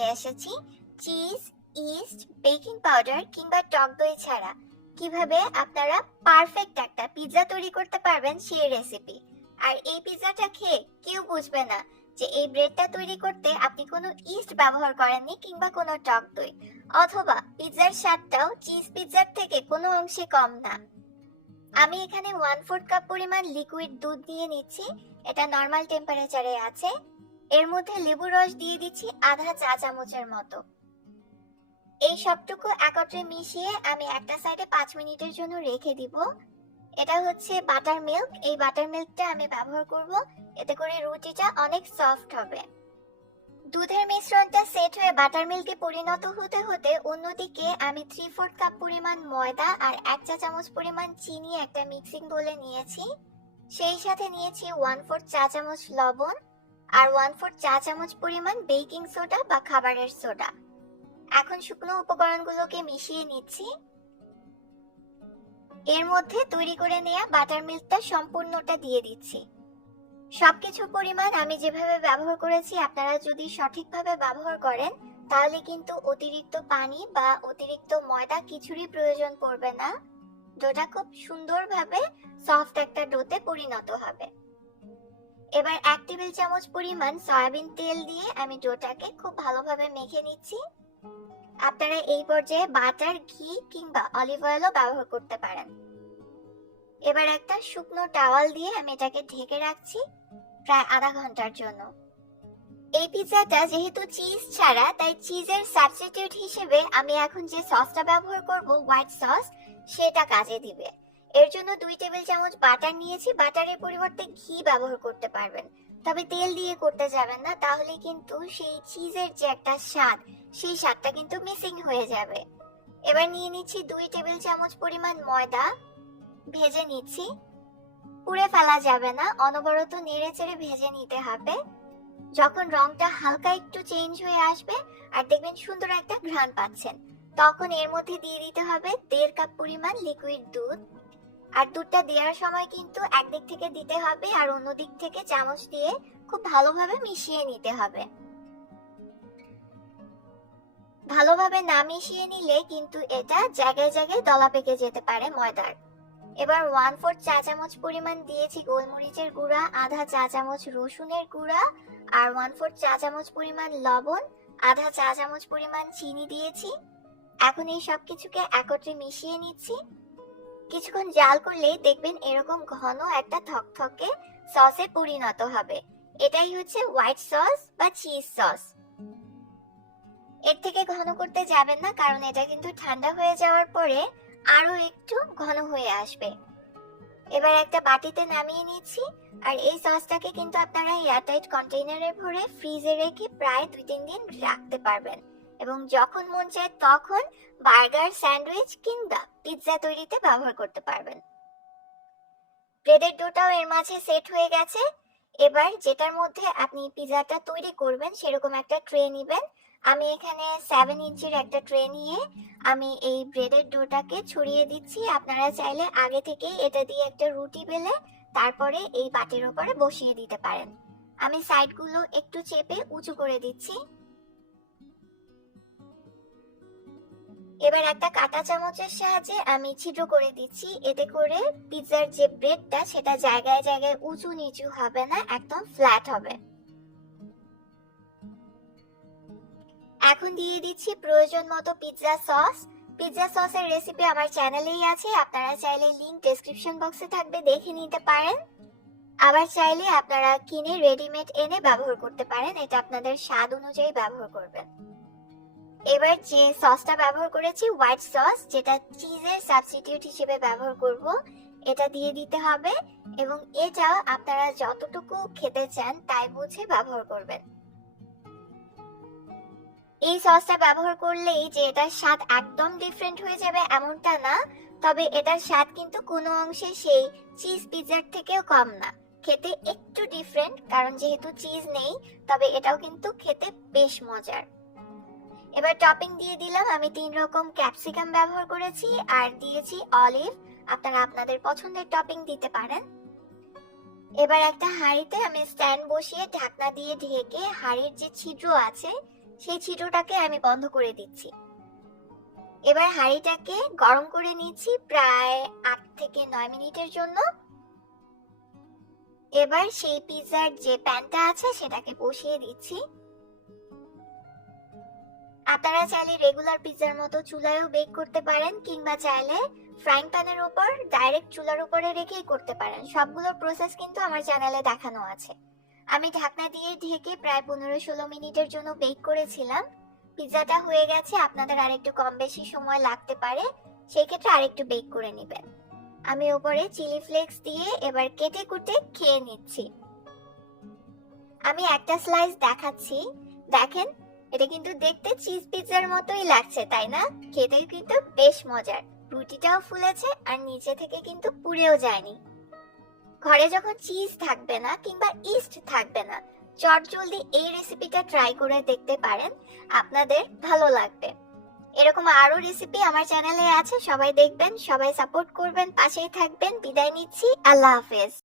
নিয়ে এসেছি cheese, east, baking powder কিংবা টক দই ছাড়া কিভাবে আপনারা পারফেক্ট একটা পিৎজা তৈরি করতে পারবেন সেই রেসিপি। আর এই পিৎজাটা খেয়ে কেউ বুঝবে না যে এই ব্রেডটা তৈরি করতে আপনি কোনো ইস্ট ব্যবহার করেননি কিংবা কোনো টক দই, অথবা পিৎজার স্বাদটাও চিজ পিৎজার থেকে কোনো অংশে কম না। আমি এখানে 1/4 কাপ পরিমাণ লিকুইড দুধ নিয়ে নিচ্ছি, এটা নর্মাল টেম্পারেচারে আছে। এর মধ্যে লেবুর রস দিয়ে দিচ্ছি আধা চা চামচের মতো। এই সবটুকু একত্রে মিশিয়ে আমি একটা সাইডে 5 মিনিটের জন্য রেখে দিব। এটা হচ্ছে বাটার মিল্ক, এই বাটার মিল্কটা আমি ব্যবহার করব, এতে করে রুটিটা অনেক সফট হবে। দুধের মিশ্রণটা সেট হয়ে বাটার মিল্কে পরিণত হতে হতে অন্যদিকে আমি 3/4 কাপ পরিমাণ ময়দা আর 1 চা চামচ পরিমাণ চিনি একটা মিক্সিং বোলে নিয়েছি। সেই সাথে নিয়েছি 1/4 চা চামচ লবণ আর 1/4 চা চামচ পরিমাণ বেকিং সোডা বা খাবারের সোডা। এখন শুকনো উপকরণগুলোকে মিশিয়ে নিচ্ছি। এর মধ্যে তৈরি করে নেওয়া বাটার মিল্কটা সম্পূর্ণটা দিয়ে দিচ্ছি। সবকিছু পরিমাণ আমি যেভাবে ব্যবহার করেছি আপনারা যদি সঠিকভাবে ব্যবহার করেন তাহলে কিন্তু অতিরিক্ত পানি বা অতিরিক্ত ময়দা কিছুরই প্রয়োজন পড়বে না। ডোটা খুব সুন্দরভাবে সফট একটা ডোতে পরিণত হবে। এবার 1 টেবিল চামচ পরিমাণ সয়াবিন তেল দিয়ে আমি ডোটাকে খুব ভালোভাবে মেখে নিচ্ছি। আপনারা এই পর্যায়ে বাটার, ঘি কিংবা অলিভ অয়েলও ব্যবহার করতে পারেন। এবার একটা শুকনো টাওয়াল দিয়ে আমি এটাকে ঢেকে রাখছি প্রায় আধা ঘন্টার জন্য। এই পিৎজাটা যেহেতু চিজ ছাড়া তাই চিজের সাবস্টিটিউট হিসেবে আমি এখন যে সসটা ব্যবহার করব হোয়াইট সস, সেটা কাজে দিবে। এর জন্য 2 টেবিল চামচ বাটার নিয়েছি, বাটারের পরিবর্তে ঘি ব্যবহার করতে পারবেন, তবে তেল দিয়ে করতে যাবেন না, তাহলে কিন্তু সেই চিজের যে একটা স্বাদ সেই স্বাদটা কিন্তু মিসিং হয়ে যাবে। এবার নিয়ে নিচ্ছি 2 টেবিল চামচ পরিমাণ ময়দা, ভেজে নিচ্ছি। পুড়ে ফেলা যাবে না, অনবরত নেড়ে চেড়ে ভেজে নিতে হবে। যখন রংটা হালকা একটু চেঞ্জ হয়ে আসবে আর দেখবেন সুন্দর একটা ঘ্রাণ পাচ্ছেন, তখন এর মধ্যে দিয়ে দিতে হবে 1.5 কাপ পরিমাণ লিকুইড দুধ। আর দুধটা দেওয়ার সময় কিন্তু একদিক থেকে দিতে হবে আর অন্য দিক থেকে চামচ দিয়ে খুব ভালোভাবে মিশিয়ে নিতে হবে। ভালোভাবে না মিশিয়ে নিলে কিন্তু এটা জায়গায় জায়গায় দলা পেকে যেতে পারে ময়দার। এবার 1/4 চা চামচ পরিমাণ দিয়েছি গোলমরিচের গুঁড়া, আধা চা চামচ রসুনের গুঁড়া আর 1/4 চা চামচ পরিমাণ লবণ, আধা চা চামচ পরিমাণ চিনি দিয়েছি। এখন এই সবকিছুকে একত্রে মিশিয়ে নিচ্ছি। কিছুক্ষণ জাল করলেই দেখবেন এরকম ঘন একটা থকথকে সসে পরিণত হবে। এটাই হচ্ছে হোয়াইট সস বা চিজ সস। এর থেকে ঘন করতে যাবেন না, কারণ এটা কিন্তু ঠান্ডা হয়ে যাওয়ার পরে আরো একটু ঘন হয়ে আসবে। এবার একটা বাটিতে নামিয়ে নিচ্ছি। আর এই সসটাকে কিন্তু আপনারা এয়ারটাইট কন্টেইনারে ভরে ফ্রিজে রেখে প্রায় 2-3 দিন রাখতে পারবেন, এবং যখন মন চায় তখন বার্গার, স্যান্ডউইচ কিংবা পিৎজা তৈরিতে ব্যবহার করতে পারবেন। ব্রেডের ডোটাও এর মাঝে সেট হয়ে গেছে। এবার যেটার মধ্যে আপনি পিৎজাটা তৈরি করবেন সেরকম একটা ট্রে নেবেন। আমি এখানে 7 ইঞ্চির একটা ট্রে নিয়ে আমি এই ব্রেডের ডোটাকে ছড়িয়ে দিচ্ছি। আপনারা চাইলে আগে থেকেই এটা দিয়ে একটা রুটি বেলে তারপরে এই বাটির উপরে বসিয়ে দিতে পারেন। আমি সাইডগুলো একটু চেপে উঁচু করে দিচ্ছি। এবার একটা কাঁটা চামচের সাহায্যে আমি ছিদ্র করে দিচ্ছি, এতে করে পিৎজার যে ব্রেডটা সেটা জায়গায় জায়গায় উঁচু নিচু হবে না, একদম ফ্ল্যাট হবে। এখন দিয়ে দিচ্ছি প্রয়োজন মতো পিৎজা সস। পিৎজা সসের রেসিপি আমার চ্যানেলেই আছে, আপনারা চাইলে লিংক ডেসক্রিপশন বক্সে থাকবে, দেখে নিতে পারেন। আবার চাইলে আপনারা কিনে রেডিমেড এনে ব্যবহার করতে পারেন, এটা আপনাদের স্বাদ অনুযায়ী ব্যবহার করবেন। এবার যে সসটা ব্যবহার করেছি হোয়াইট সস, যেটা চিজের সাবস্টিটিউট হিসেবে ব্যবহার করব, এটা দিয়ে দিতে হবে, এবং এটা আপনারা যতটুকু খেতে চান তাই বুঝে ব্যবহার করবেন। এই সসটা ব্যবহার করলেই যে এটার স্বাদ একদম ডিফারেন্ট হয়ে যাবে এমনটা না, তবে এটার স্বাদ কিন্তু কোনো অংশে সেই চিজ পিৎজার থেকেও কম না, খেতে একটু ডিফারেন্ট, কারণ যেহেতু চিজ নেই, তবে এটাও কিন্তু খেতে বেশ মজার। এবার টপিং দিয়ে দিলাম, আমি 3 রকম ক্যাপসিকাম ব্যবহার করেছি আর দিয়েছি অলিভ, আপনারা আপনাদের পছন্দের টপিং দিতে পারেন। এবার একটা হাঁড়িতে আমি স্ট্যান্ড বসিয়ে ঢাকনা দিয়ে ঢেকে হাঁড়ির যে ছিদ্র আছে সেই ছিদ্রটাকে আমি বন্ধ করে দিচ্ছি। এবার হাঁড়িটাকে গরম করে নিচ্ছি প্রায় 8 থেকে 9 মিনিটের জন্য। এবার সেই পিৎজার যে প্যানটা আছে সেটাকে বসিয়ে দিচ্ছি। আপনারা চাইলে রেগুলার পিৎজার মতো চুলায়ও বেক করতে পারেন, কিংবা চাইলে ফ্রাইং প্যানের উপর ডাইরেক্ট চুলার উপরে রেখেই করতে পারেন। সবগুলোর প্রসেস কিন্তু আমার চ্যানেলে দেখানো আছে। আমি ঢাকনা দিয়ে ঢেকে প্রায় 15-16 মিনিটের জন্য বেক করেছিলাম। পিৎজাটা হয়ে গেছে, আপনাদের আরেকটু কম বেশি সময় লাগতে পারে, সেই ক্ষেত্রে আরেকটু বেক করে নেবেন। আমি উপরে চিলি ফ্লেক্স দিয়ে এবার কেটে কুটে খেয়ে নিচ্ছি। আমি একটা স্লাইস দেখাচ্ছি, দেখেন এটা কিন্তু দেখতে চিজ পিৎজার মতোই লাগছে, তাই না? খেতে কিন্তু বেশ মজার, রুটিটাও ফুলেছে আর নিচে থেকে কিন্তু পুড়েও যায়নি। ঘরে যখন চিজ থাকবে না কিংবা ইস্ট থাকবে না, চটজলদি এই রেসিপিটা ট্রাই করে দেখতে পারেন, আপনাদের ভালো লাগবে। এরকম আরো রেসিপি আমার চ্যানেলে আছে, সবাই দেখবেন, সবাই সাপোর্ট করবেন, পাশেই থাকবেন। বিদায় নিচ্ছি, আল্লাহ হাফেজ।